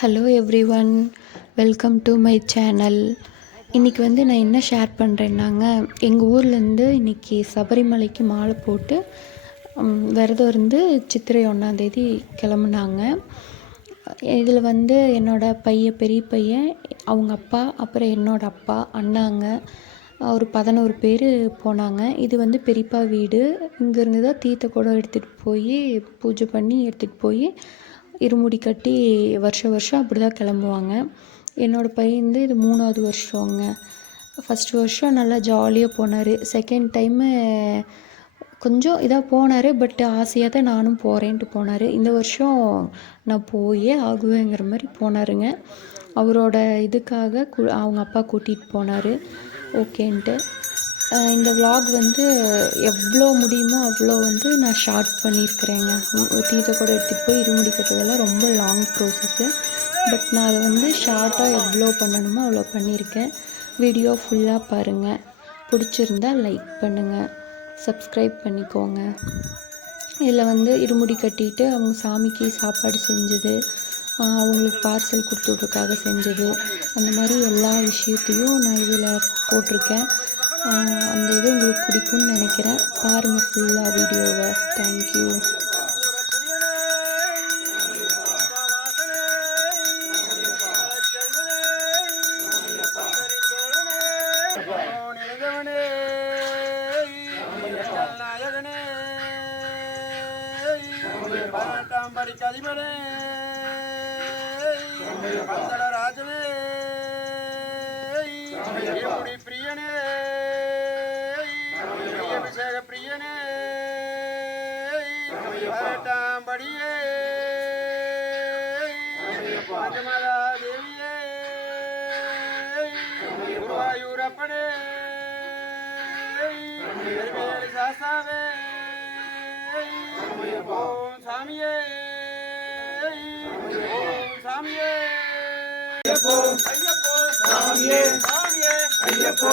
Hello everyone welcome to my channel இன்றைக்கி வந்து நான் என்ன ஷேர் பண்ணுறேன்னாங்க எங்கள் ஊர்லேருந்து இன்றைக்கி சபரிமலைக்கு மாலை போட்டு விரதம் இருந்து சித்திரை ஒன்றாந்தேதி கிளம்புனாங்க. இதில் வந்து என்னோட பையன் பெரிய பையன் அவங்க அப்பா அப்புறம் என்னோட அப்பா அண்ணாங்க ஒரு பதினோரு பேர் போனாங்க. இது வந்து பெரியப்பா வீடு. இங்கேருந்து தான் தீர்த்த குடம் எடுத்துகிட்டு போய் பூஜை பண்ணி எடுத்துகிட்டு போய் இருமுடி கட்டி வருஷம் வருஷம் அப்படி தான் கிளம்புவாங்க. என்னோடய பையன் வந்து இது மூணாவது வருஷங்க. ஃபஸ்ட் வருஷம் நல்லா ஜாலியாக போனார். செகண்ட் டைமு கொஞ்சம் இதாக போனார் பட் ஆசையாக தான் நானும் போகிறேன்ட்டு போனார். இந்த வருஷம் நான் போயே ஆகுவேங்கிற மாதிரி போனாருங்க. அவரோட இதுக்காக கு அவங்க அப்பா கூட்டிகிட்டு போனார். ஓகேன்ட்டு. இந்த விலாக் வந்து எவ்வளோ முடியுமோ அவ்வளோ வந்து நான் ஷார்ட் பண்ணியிருக்கிறேங்க தீர்த்த கூட எடுத்துகிட்டு போய் இருமுடி கட்டுறதெல்லாம் ரொம்ப லாங் ப்ராசஸ்ஸு பட் நான் அதை வந்து ஷார்ட்டாக எவ்வளோ பண்ணணுமோ அவ்வளோ பண்ணியிருக்கேன் வீடியோ ஃபுல்லாக பாருங்கள் பிடிச்சிருந்தா லைக் பண்ணுங்கள் சப்ஸ்கிரைப் பண்ணிக்கோங்க. இதில் வந்து இருமுடி கட்டிட்டு அவங்க சாமிக்கு சாப்பாடு செஞ்சது அவங்களுக்கு பார்சல் கொடுத்து விட்றதுக்காக செஞ்சது. அந்த மாதிரி எல்லா விஷயத்தையும் நான் இதில் போட்டிருக்கேன். அந்த இது உங்களுக்கு பிடிக்கும்னு நினைக்கிறேன். பாருங்கள் ஃபுல்லாக வீடியோவை தேங்க்யூ அபிஷேக பிரியனே படியே. பஞ்சமாதா தேவியே. குருவாயூரப்பனே. திருவேலி சாஸ்தாவே. ஓம் சாமியே. ஓம் சாமியே. ஐயப்போ ஐயப்போ சாமியே. சாமியே. ஐயப்போ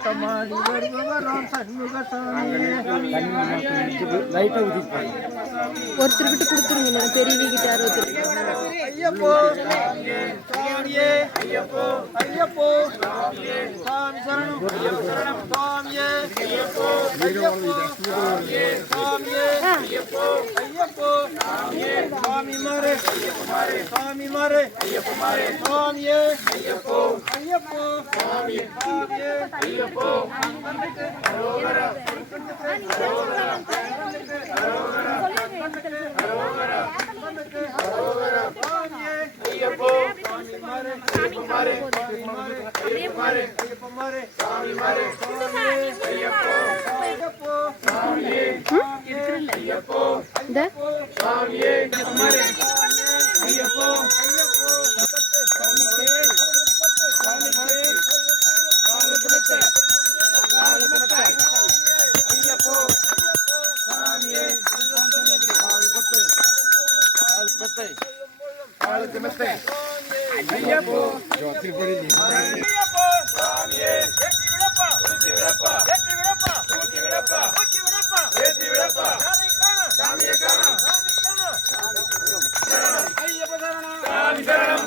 ஆட்டமாடி வருபவராம் சண்முக சாமி ஒருத்தர் விட்டு கொடுத்துருங்க நான் பெரியவி கிட்ட ஒருத்தர் ஐயப்போ சாமியே. ஐயப்போ ஐயப்போ. சாமி சரணம் ஐயப்போ சரணம் சாமியே. ஐயப்போ ஐயப்போ. சாமியே ஐயப்போ ஐயப்போ. சாமி மாரே ஐயப்போ மாரே ஐயப்போ மாரே சாமியே. ஐயப்போ ஐயப்போ. சாமியே ஐயப்போ சாமியே ஐயப்போ சாமியே ஐயப்போ இந்த ஆளுக்கு மெத்தை ஐயப்போ. ஐயப்போ சாமியே. ஏற்றி விடப்பா ஊற்றி விடப்பா ஏற்றி விடப்பா ஊற்றி விடப்பா ஊற்றி விடப்பா ஏற்றி விடப்பா சாமி காண. சாமியை காண. சாமி காண. ஐயப்ப சரணம். சாமி சரணம்.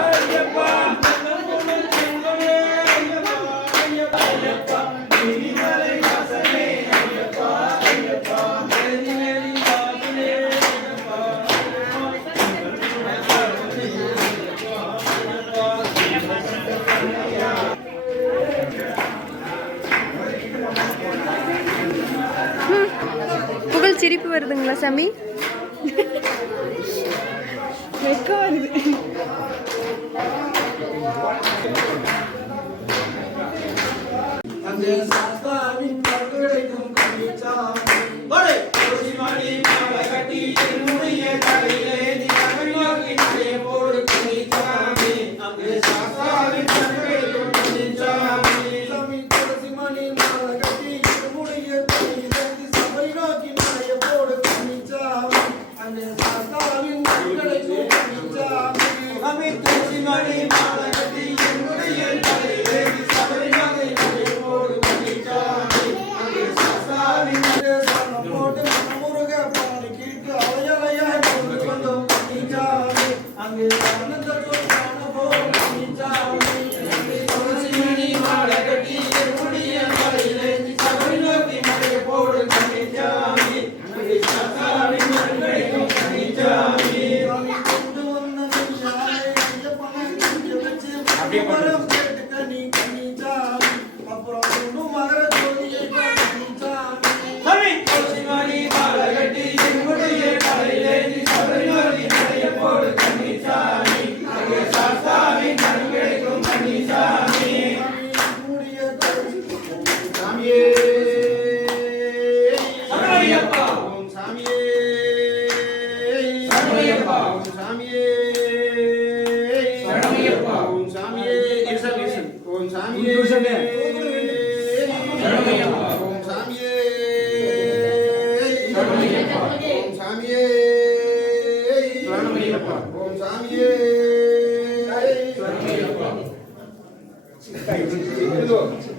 ஐயப்பா சிரிப்பு வருதுங்களா சாமி? வெக்கம் வருது. அந்த けど。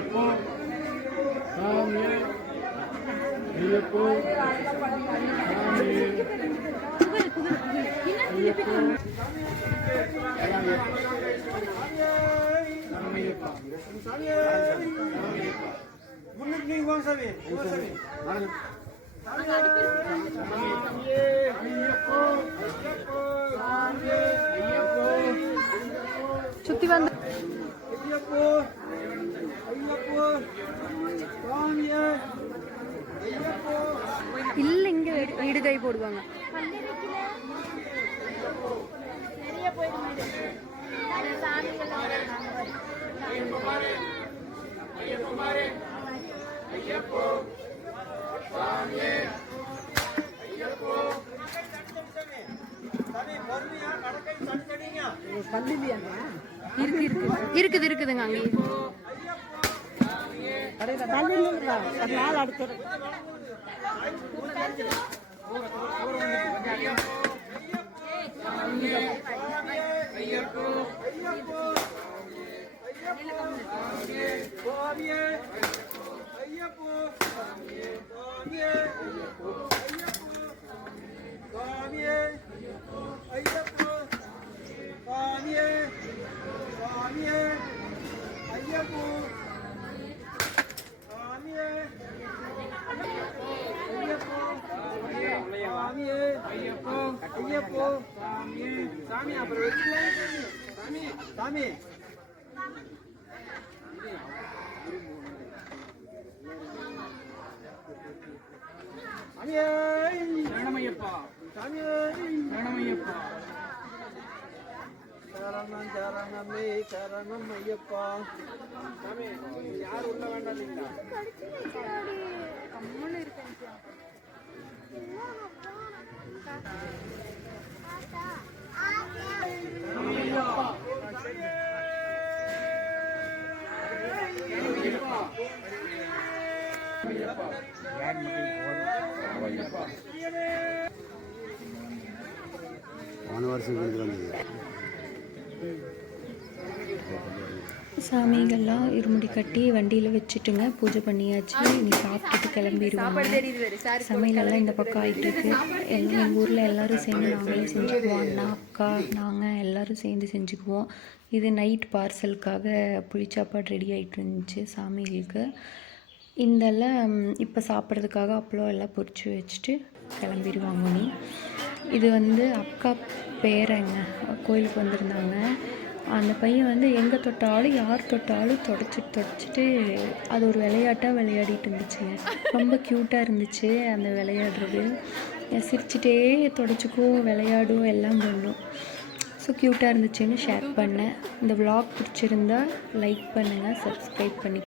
ஐயப்போ சாமியே ஐயப்போ சாமியே ஐயப்போ சாமியப்பா முன்னுக்கு நீங்க வாங்க சாமி வாங்க சாமி சுற்றி வந்து இல்லை இங்கே இடுகை போடுவாங்க. இருக்குது இருக்குதுங்க அங்கே. சுவாமியே ஐயப்போ சுவாமியே ஐயப்போ சுவாமியே ஐயப்போ சுவாமியே சுவாமியே ஐயப்போ சுவாமியே ஐயப்போ சுவாமியே ஐயப்போ ஐயப்போ சாமியே சாமி அப்புறம் வச்சுக்கலாம் சாமி சாமி சாமியே சரணமையப்பா சரணமையப்பா சரணம் சரணமே சரணம் ஐயப்பா சாமி யார் உள்ள வேண்டாம் இல்லைங்களா? போன வருஷம் வந்தது சாமிகள்லாம் இருமுடி கட்டி வண்டியில் வச்சுட்டுங்க. பூஜை பண்ணியாச்சு. இனி சாப்பிட்டுட்டு கிளம்பிடுவாங்க. சமையலெல்லாம் இந்த பக்கம் ஆகிட்டு இருக்கு எங்கள் ஊரில் எல்லோரும் சேர்ந்து நாங்களே செஞ்சுக்குவோம். அண்ணா அக்கா நாங்கள் எல்லோரும் சேர்ந்து செஞ்சுக்குவோம். இது நைட் பார்சலுக்காக புளிச்சாப்பாடு ரெடி ஆகிட்டு இருந்துச்சு சாமிகளுக்கு. இதெல்லாம் இப்போ சாப்பிட்றதுக்காக அப்பளம் எல்லாம் பொரிச்சு வச்சுட்டு கிளம்பிடுவாங்க நீ. இது வந்து அக்கா பேரங்க கோயிலுக்கு வந்திருந்தாங்க. அந்த பையன் வந்து எங்கே தொட்டாலும் யார் தொட்டாலும் தொடச்சிட்டு தொடச்சிட்டு அது ஒரு விளையாட்டாக விளையாடிட்டு இருந்துச்சுங்க ரொம்ப க்யூட்டாக இருந்துச்சு அந்த விளையாடுறது. சிரிச்சிட்டே தொடச்சிக்கும் விளையாடும் எல்லாம் பண்ணும். ஸோ க்யூட்டாக இருந்துச்சுன்னு ஷேர் பண்ணேன். இந்த vlog பிடிச்சிருந்தா லைக் பண்ணுங்கள் சப்ஸ்கிரைப் பண்ணி